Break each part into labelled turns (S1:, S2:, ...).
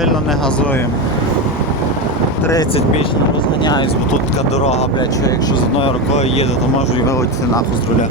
S1: Сильно не газуємо. 30 більше не розганяюсь, бо тут така дорога, блядь, що якщо з одною рукою їду, то можу і вилетіти нахуй з руля.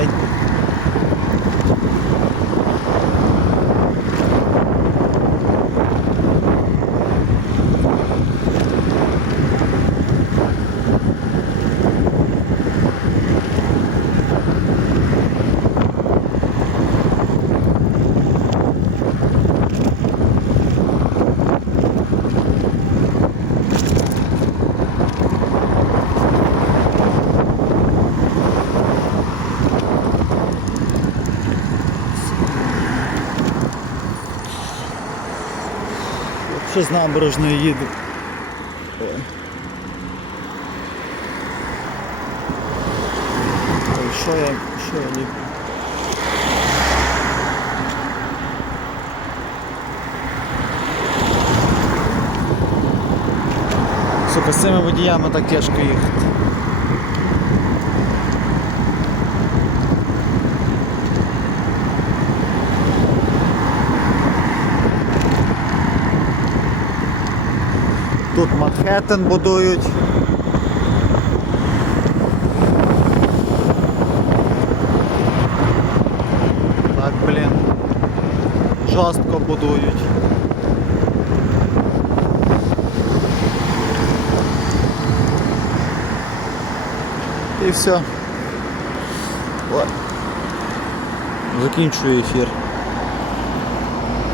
S1: Блядь. Ще з набережної їду. Ой, що я, що я ліплю? Сука, з цими водіями так тяжко їхати. Тут Манхеттен будують. Так, блін. Жорстко будують. І все. От. Закінчую ефір.